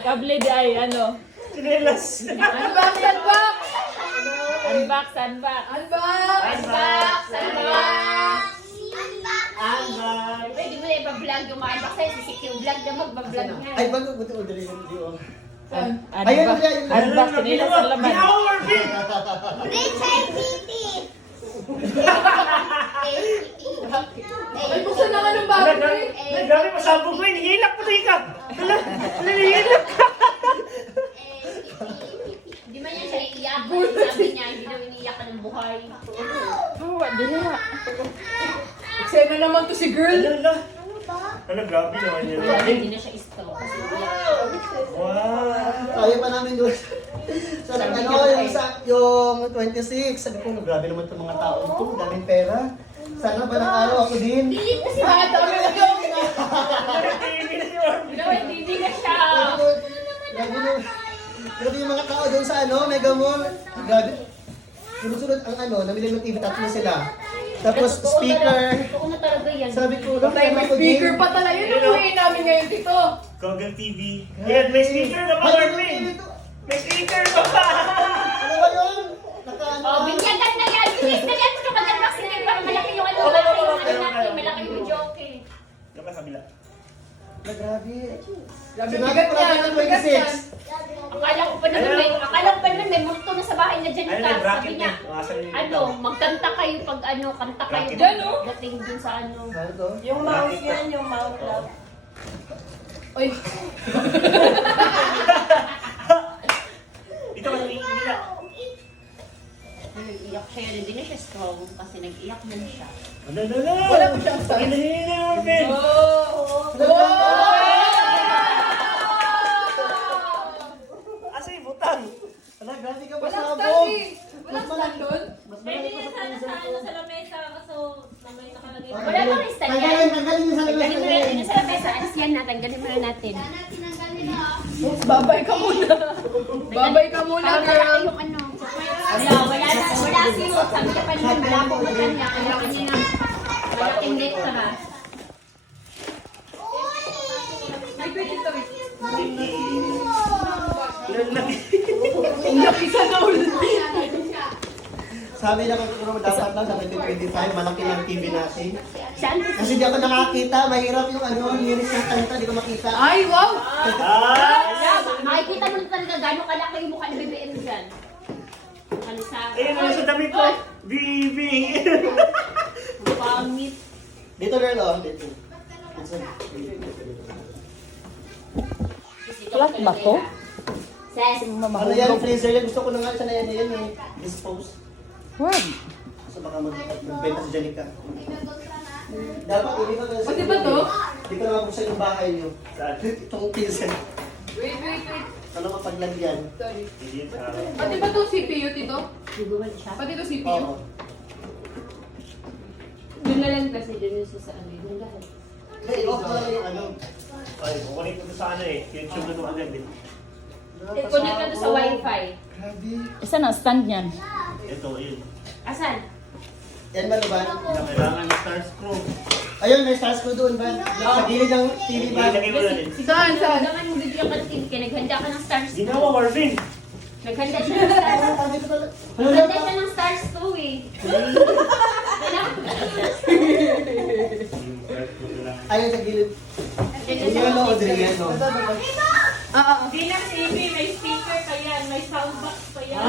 Kable di ay ano. Chinelas. Unbox, unbox! Unbox, unbox. Unbox! Unbox, unbox. Pwede mo na ipa-vlog yung mga unbox sa'yo. Si Q Vlog na magpa-vlog niya. Ay, bago buti order yung video. Unbox, unbox. Kanila sa laman. Ay, buksan na nga ng bago eh. Nagdami masabog ko, hinihilak mo rin ka. Hinihilak ka. Hindi man yan siya iiyak. Sabi niya, hindi daw iniiyak ka ng buhay. Oh, diha. Eksena naman to si girl. Ano, grabe naman yun. Hindi na siya stroke kasi iiyak. Wow. Kaya pa namin doon. Sa yung 26, sabi ko, grabe naman itong mga tao ito, daming pera. Sana ba ng araw ako din? Pilit kasi Ah, dami na yun. hindi na siya. Grabe yung mga tao doon sa Mega Mall. Grabe. Sunod-sunod ang namili ng TV, tatlo sila. Tapos speaker. Totoo na talaga yan. Sabi ko, Patay, may speaker pa talaga. Yun ang uwi namin ngayon dito. Google TV. Ayan, may speaker ka pa, Marvin. May speaker ka pa. Ano ba yun? Naka-ano? Oh, binyagan na yan. Bilis na yan. Kapag unboxing yan, para malaki yung natin. Malaki yung joke eh. Kapag kabila. Grabe. Grabe, Sinabi bigat ko yan. lang Ang bigat yan. 26. Akala ko pa naman may multo na sa bahay na dyan Ayun, ka. may Sabi bracket niya, na. magkanta kayo pag kanta kayo. Bracket. Dyan, oh. Dating dun sa Ano to? Yung mouse yan, yung mouse lang. Ay, Dito ka nang kabila. Iyak siya yun. Hindi na siya strong kasi nag-iyak na siya. Ano. wala pa siyang style. Hinihila, Marvin. Asa yung butang? Ala, grabe ka Walang pasabog. stand eh. Walang stand doon. Mas Pwede malaki yan pa sa sana pinsan sa ko. lamesa kaso naman nakalagay. Wala bang stand yan? Tanggalin yung sa Tanggalin mo na labas. natin sa mesa. Alis yan na. Tanggalin mo na natin. Oops, babay ka muna. Babay ka muna, Para malaki girl. yung ano. Wala si Yu. Sabi ka pa naman, wala po ka kanya. Kaya kanina, malaking letra. Ay, pwede ito eh. Lalaki. Ang laki sa naul. Sabi na kung dapat lang sa 2025, malaki lang TV natin. Saan? Kasi di ako nakakita, mahirap yung lyrics ng kanta, di ko makita. Ay, wow. Ah! Makikita mo na talaga gano'ng kalaki yung mukha ni BBM dyan. Kalisa. Ayun naman sa damit ko. Bibi. Pangit. Dito girl, dito. Flat ba to? Ses. Ano yan, freezer yan, gusto ko na nga isa na yan dispose. Wag. So baka magbenta si Janica. Dapat hindi ko na Pati ba to? Hindi ko na mabuksan yung bahay niyo. Saan? Itong pilsen. Wait. Ano mapaglagyan? Sorry. Hindi sa... Pati ba to CPU, tito? Siguan siya. Pati to CPU? Oo. Doon na lang kasi doon sa ano. Doon lahat. Hindi, off mo lang yung Ay, kukunin ko to sa YouTube na ito agad eh. Connect ka doon sa wifi. Grabe. Isa na stand niyan. Ito, ayun. Asan? Yan ba ba? Kailangan ng star screw. Ayun, may stars ko doon ba? Sa gilid ng TV ba? Ilagay mo na din. Saan? Naman yung video ka TV ka. Naghanda ka ng stars. Ginawa, Marvin. Naghanda siya ng stars. Naghanda siya ng stars to eh. Ayun, sa gilid. Hindi mo na order yan, no? Hindi lang TV, may speaker pa yan, may soundbox pa yan.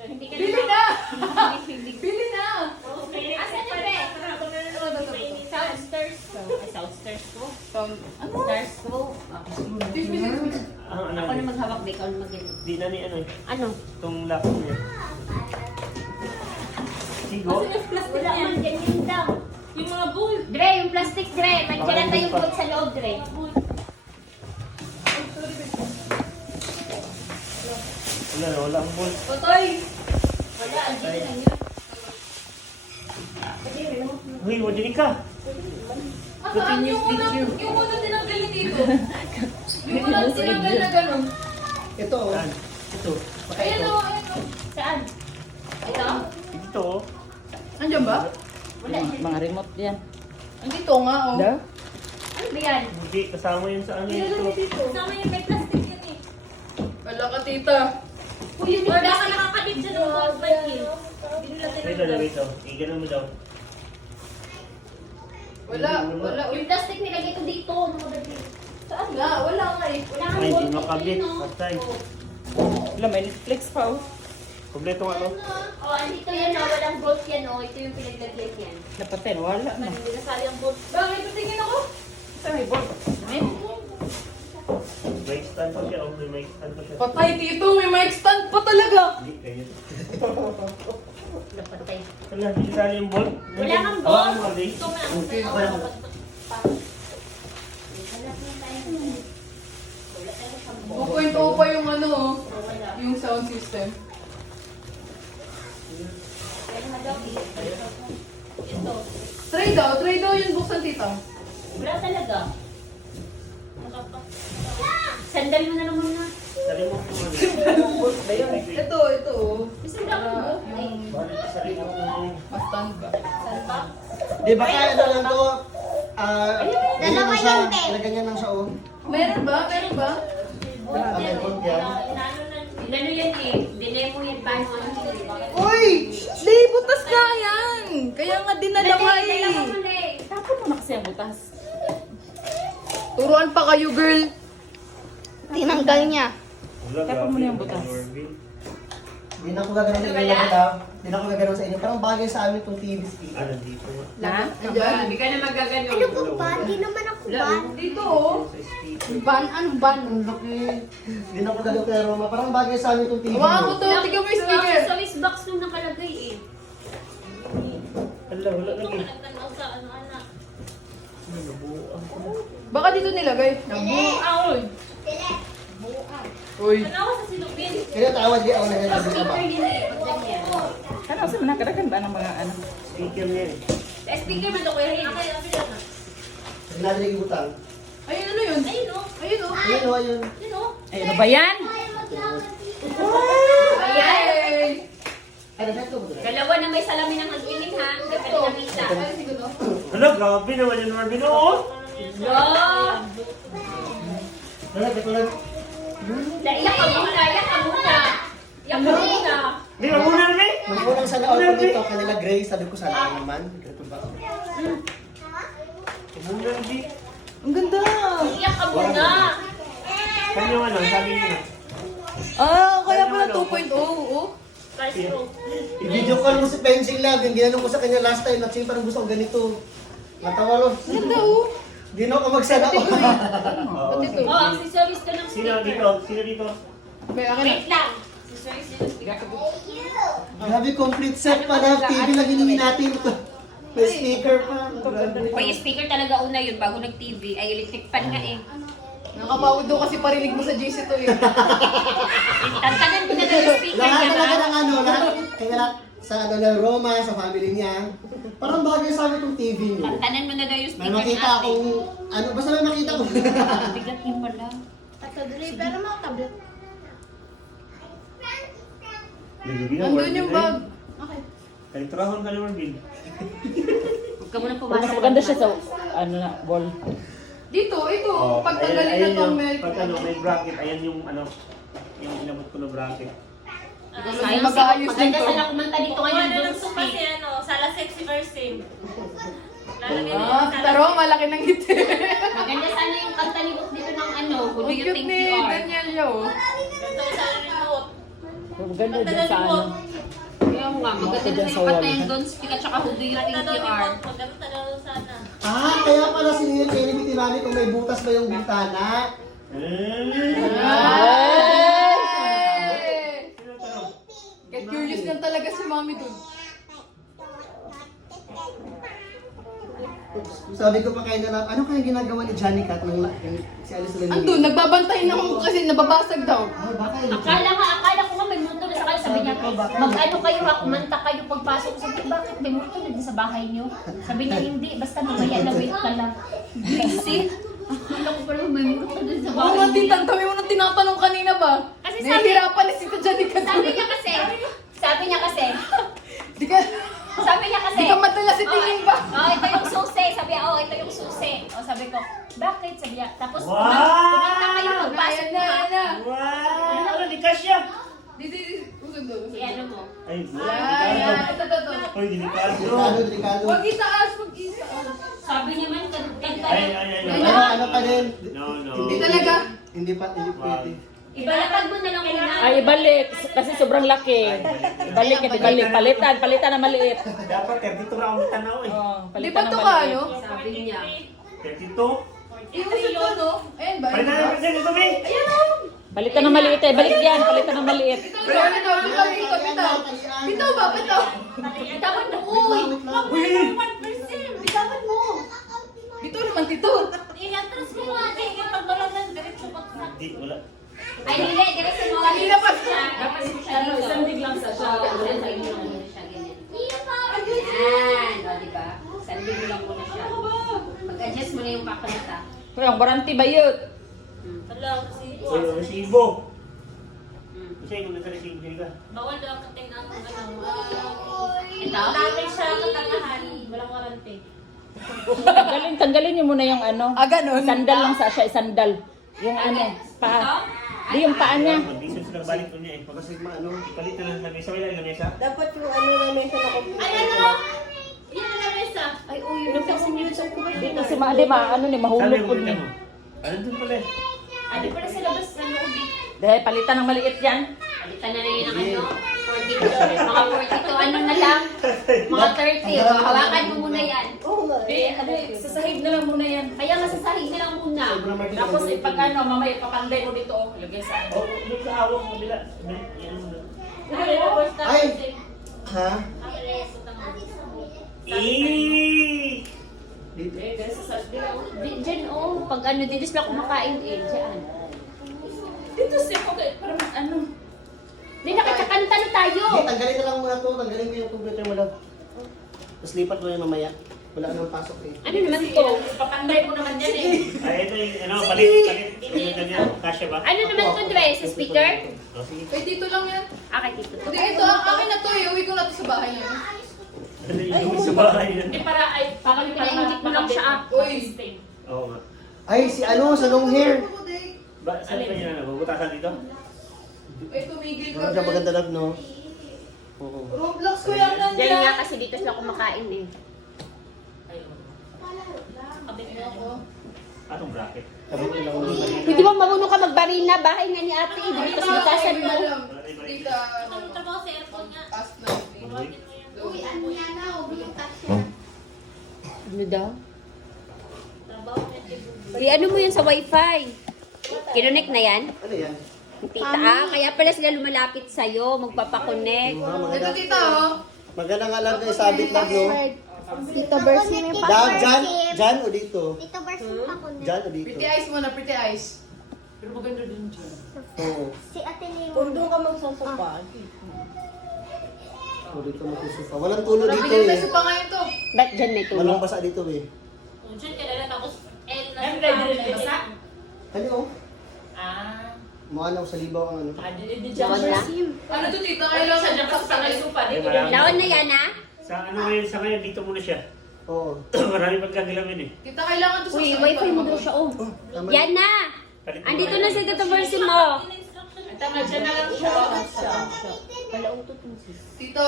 Hindi ka Bili na! Hindi. Bili na! Okay. Asan yung pe? Soundstars ko. Ay, soundstars ko. Stars ko. Excuse me. Ano Ako na maghawak, di ikaw na magaling. Di na ni Ano? itong laptop niya. Sigo? Wala man, ganyan lang. Yung mga bull. Dre, yung plastic Dre. Nandiyan na yung boot sa loob, Dre. Wala ang ball. Totoy! Wala, andito lang yun. Uy, wadinig ka. Saan yung una tinanggal ni Tito? Yung una tinanggal na gano'n. Ito, oh. Saan? Ito. Ayan o, ayan o. Saan? Ito? Dito, oh. Andiyan ba? Wala. Mga remote yan. Andito nga o. Daw? Ano ba yan. Hindi, kasama yun sa ano ito. Kasama yung may plastic yun eh. Wala ka, tita. Kuya, wala ka nakakadip dyan ng golf bike eh. Hindi nila Wait tinatanggal. lang, wait lang. Ganun mo daw. Wala. Yung plastic nilagay ko dito. Saan nga? Wala nga eh. Wala Ay, kang hindi ballpen makabit. yun, oh. Patay. Wala, may Netflix pa oh. Kompleto nga to. Oh, andito yan, oh. Walang bolt yan, oh. Ito yung pinaglagyan yan. Napatin, wala na. Hindi nasali ang bolt. Bakit? Patingin ako. Sa may ball. May stand pa siya. Oh, may mic stand pa siya. Patay, tito. May mic stand pa talaga. Hindi, ganyan. Napatay. Wala, hindi sali yung ball. Wala kang Oo, ball. ano, Adi? Ito na. Okay, okay lang. Wala na tayo. Wala tayo sa bolt. 2.0 pa yung ano, oh. Yung sound system. Pero madami. Ito. Try daw yung buksan, tita. Wala talaga. Sandal mo na lang muna. Sali mo kung ano. Ito, oh. Isang dami mo. Ay, Bakit sali mo kung Ma-stand ba? saan pa? Di ba kaya na lang to? Dalawa siya. yun, te. Ganyan lang siya, oh. Meron ba? Meron ba? Amen, huwag yan. Inano yan eh. Dinemo yan ba yung ano yun, di ba? Uy! Di, butas na yan! Kaya nga dinala ka Dali, dala ko eh. muli. Tapon mo na kasi ang butas. Turuan pa kayo, girl. Tinanggal niya. wala, Tapos mo na yung butas. Hindi na ako gagawin sa inyo, madam. Hindi na ako gagawin sa inyo. Parang bagay sa amin itong TV speaker. Ah, nandito nga. Na? Ayan. Hindi ka na magagano. Ano ko ba? Hindi naman ako ba? Dito, oh. Sa speaker. Ban? Ano ban? Ang laki. Hindi na ako gagawin kay Roma. Parang bagay sa amin itong TV. Hawakan ko to. Tignan mo yung speaker. Sa box nung nakalagay eh. Wala, wala lagi. Nagtanaw sa ano-anak. Ano, nabuuan ko. Baka dito nilagay. Buaon. Uy. Ano ako sa silubin? Kaya tawad di ako na ganyan. Speaker yun eh. Pag ganyan. Ano sa manakadagan ba ng mga ano? Speaker niya eh. Sa speaker man to, Kuya Rin. Okay, okay na. Hindi natin nagibutang. Ayun, ano yun? Ayun o. Ayun, oh. Ayun o, ayun. Yun o. Ay, ano ba yan? Ay! Ay, nasa ito. Dalawa na may salamin ng hag-ining ha. Hindi ka rin namita. Ay, siguro. Hala, grabe naman yung Marvin. Oo! Yo! Wala, ito lang. Iyak ka muna, iyak ka muna. Iyak ka muna. Hindi, mabuna na eh! Nung unang sana ako dito, kanila Grace, sabi ko sana naman. Ganito ba? Mabuna na eh. Ang ganda! Iyak ka muna. Sabi yung ano, sabi niyo. Ah, kaya pala 2.0, oh. First row. I-video call mo si Pencil Lab, yung ginanong ko sa kanya last time, at siya parang gusto ko ganito. Natawa lo. Ganda, oh. Ginaw ka magsana ko. Pati to. Oh, accessories ka ng Sino speaker. dito? Sino dito? May akin na. Wait lang. Accessories yun ng speaker. Grabe, complete set pa na. TV lang hiningi natin ito. May speaker pa. O yung speaker talaga una yun bago nag-TV. Ay, electric fan nga eh. Nakapagod daw kasi parinig mo sa JC to eh. Tantanan ko na lang yung speaker Lahat niya talaga ha. ng ano, lahat. Kaya lahat sa ano ng Roma, sa family niya. Parang bagay sa amin itong TV niyo. Tantanan mo na daw yung May speaker makita natin. akong, ano, basta may makita ko. Bigat yun pala. Pero mga tablet. Nandun yung bag. Okay. Kalitrahon ka ni Marvin. Huwag ka muna Mas pumasok. maganda siya sa ano na, ball. Dito, ito. Oh, Pag ayan- tanggalin na ayan tong yung- may... Pag ano, may bracket, ayan yung ano, yung inabot ko na bracket. Sayang Mag-aayos siya. din Maganda to. sana kumanta dito Kung ngayon ano doon lang sa to kasi ano, sala sexy version. Lalagyan mo Ah, yung sala taro, malaki ng ngiti. Maganda sana yung kanta ni Book dito ng ano, Ang Who Do You cute Think ni You Are? Daniel yo. Ganito yung sala remote. Maganda Ganda din ng sa ano. remote. Kaya nga, maganda Dyan na sa yung kanta wall. yung Don't Speak at saka Who Do You Ganda Think daw You Are? remote. Maganda daw sana. Ah, kaya pala sinigil kayo ni Biti Mami kung may butas ba yung bintana. Ay! Get curious lang talaga si mami dun. Sabi ko pa kayo na, ano kaya ginagawa ni Johnny Cat nung si Alice Lynn? Andun, nagbabantay na ako kasi nababasag daw. Ay, baka yun. Akala ko nga may multo na sa kayo. Sabi niya, mag-ano kayo, kumanta kayo pagpasok. Sabi ko, bakit may multo na din sa bahay niyo? Sabi niya, hindi, basta mamaya na wait ka lang. Busy? Akala ko pala may multo na din sa Oo bahay nga, niyo. titang kami mo nang tinatanong kanina ba? Kasi sabi- Nahihirapan na si Tita Janica. Sabi niya kasi, Di ka... Sabi niya kasi, Di ka matala si tingin ba? ito yung susi. Sabi niya, ito yung susi. Sabi ko, bakit? Sabi niya, tapos Wow! kumanta kayo, magpasok Ayan na, na. ayan na. Wow! Ano, di kasya? Di. Usod doon. Si ano mo? Ay, Ayan, ito. Hoy, delikado. Delikado, delikado. Huwag itaas, huwag itaas. Sabi niya man, kanta Ay, niya. ay, ay. Ano pa din? No, no. Hindi talaga. Hindi pwede. Ibalapag mo na lang muna. Ay, ibalik. Kasi sobrang laki. Ibalik at ibalik. Palitan na maliit. Dapat 32 na akong tanaw eh. Oh, Di palitan ba na ito ka, maliit. ano? Sabi niya. 32? Iusod to, no? Ayan ba? Palitan na naman dito, May. Ayan o. Palitan na maliit eh. Balik yan. Palitan na maliit. Bitaw, bitaw, bitaw, bitaw, bitaw. Bitaw ba, bitaw? Bitawan mo, uy! Uy! Bitawan mo! Bitaw naman, tito. Iatras mo nga, kaya pag wala ng diretso baksak. Di, wala. Ay, hindi, diretso mo. Kanina pa. Dapat siya dito. Isang biglang sa siya. Yan, o, diba? Sandin mo lang muna siya. Mag-adjust mo na yung kakanata. Uy, ang warranty ba yun? Uy, ang resibo. Kasi kung nasa resibo ka. Bawal daw ang kating ang Ito? Namin siya katangahan. Walang warranty. Tanggalin niyo muna yung ano. Ganun. Sandal lang sa siya. Sandal. Yung ano. Paa. Di yung paa niya. Mag-isip sila balik ko niya eh. Kasi ipalit na lang sa mesa. Wala yung mesa. Dapat yung ano na mesa na complete. Ay, ano? Yan na lang isa. Ay, uy, napansin niyo sa ko. Di kasi ano ni Sabi mahulog mo po mo. ni. Ano dun pala eh? Ano pala sa labas sa loob eh? Dahil palitan ng maliit yan. Palitan na yun ang ano? 42. Mga 42, ano na lang? Mga 30. O, hawakan mo muna yan. Sasahig na lang muna yan. Kaya masasahig na lang muna. Tapos pag ano, mamaya papanday mo dito. Ilagay sa ano. Oh, doon sa awang mo bila. Ay! Ha? Eh! Diyan, oh. Pag ano, dito sila kumakain eh. Diyan. Dito siya. Parang ano. Di nakakanta na tayo. Hindi, tanggalin na lang muna to. Tanggalin mo yung computer mo lang. Tapos lipat mo yan mamaya. Wala nang pasok eh. Ano naman to? Papanday mo naman yan eh. Ay, ito yung ano, palit. Ano ganyan? Kasya ba? Ano naman to, Dre? Sa speaker? Oh, sige. Ay, dito lang yan. Akay dito. Hindi, ito. Akin na to. Iuwi ko na to sa bahay niya. Ano yung sa bahay yan? Hindi para ay parang Pinaingit mo lang siya. Uy. Oo nga. Ay, si ano, sa long hair. Ba, saan pa niya ano? Bubutasan dito? Ay, tumigil ka. Ano siya maganda lang, no? Oo. Roblox ko yan Diyan nandiyan. nga kasi dito sila kumakain eh. Anong bracket? Sabi ko lang muna. Hindi ba marunong ka magbarina? Bahay nga ni ate. Dito sa butasan mo. Tita, Ano trabaho sa aircon nga? ask na. Uy, ano yan na? Huwag yung taxi. Ano daw? Trabaho niya si Ano mo yun sa wifi? Kinonek na yan? Ano yan? Tita, kaya pala sila lumalapit sa'yo, magpapakonect. Mga Ito, maganda. tita, oh. Maganda nga lang na isabit lang, no? Tito Bersi may Dyan o dito? Tito Bersi pa ko na. Dyan o dito? Pretty eyes muna, pretty eyes. Pero maganda din dyan. Oo. Si Ate Leo. Doon ka magsasopa. O dito magsusupa. Walang tulo Grabe dito din eh. peso pa ngayon to. Ba't dyan may tulog? Walang basa dito eh. Kung dyan kilala tapos L na Ay, si hindi rin basa? Ano? Ah. Mukha na sa libaw ang ano. Di Lawan na? Ano to, tita? Kailangan Kailangan siya kasi sa supa. Di Ay, ko marami. Lawan na yan, ha? Sa ano ngayon, sa ngayon, dito muna siya. Oo. Marami pag gagilawin eh. Tita, kailangan to sa Uy, sakit wifi para mo daw mag- siya, oh. Tama. Yan na! Palit mo Andito na na si Tito Bersi mo. Tama, dyan na lang siya. Palautot mo siya. Tita,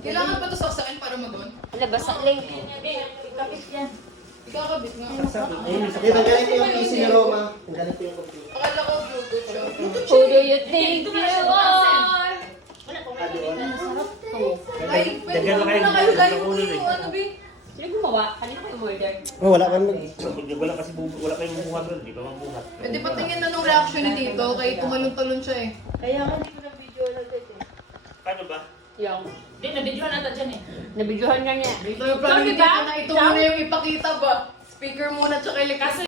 kailangan pa to sa sakin para mag-on. Wala, basa lang. Kapit yan. Ikakabit nga. Ayun, Hindi, tanggalin ko yung PC ni Roma. Tanggalin ko yung computer. Akala ko Bluetooth siya. Who do you think you are? Ay, pwede Dagyan mo na kayo. na kayo dahil Nakunan eh. yung ano, Bi? Sino gumawa? Kanina ko yung order. Oh, wala kang mag... Wala kasi wala kayong bubuhat doon. Di ba mabuhat? Pwede patingin na nung reaction ni Tito, kay tumalon-talon siya eh. Paano ba? Yung. Hindi, nabidyohan natin dyan eh. Nabidyohan nga niya. Ito yung plano ni Diba? Tito na ito muna yung ipakita ba? Speaker muna tsaka electric.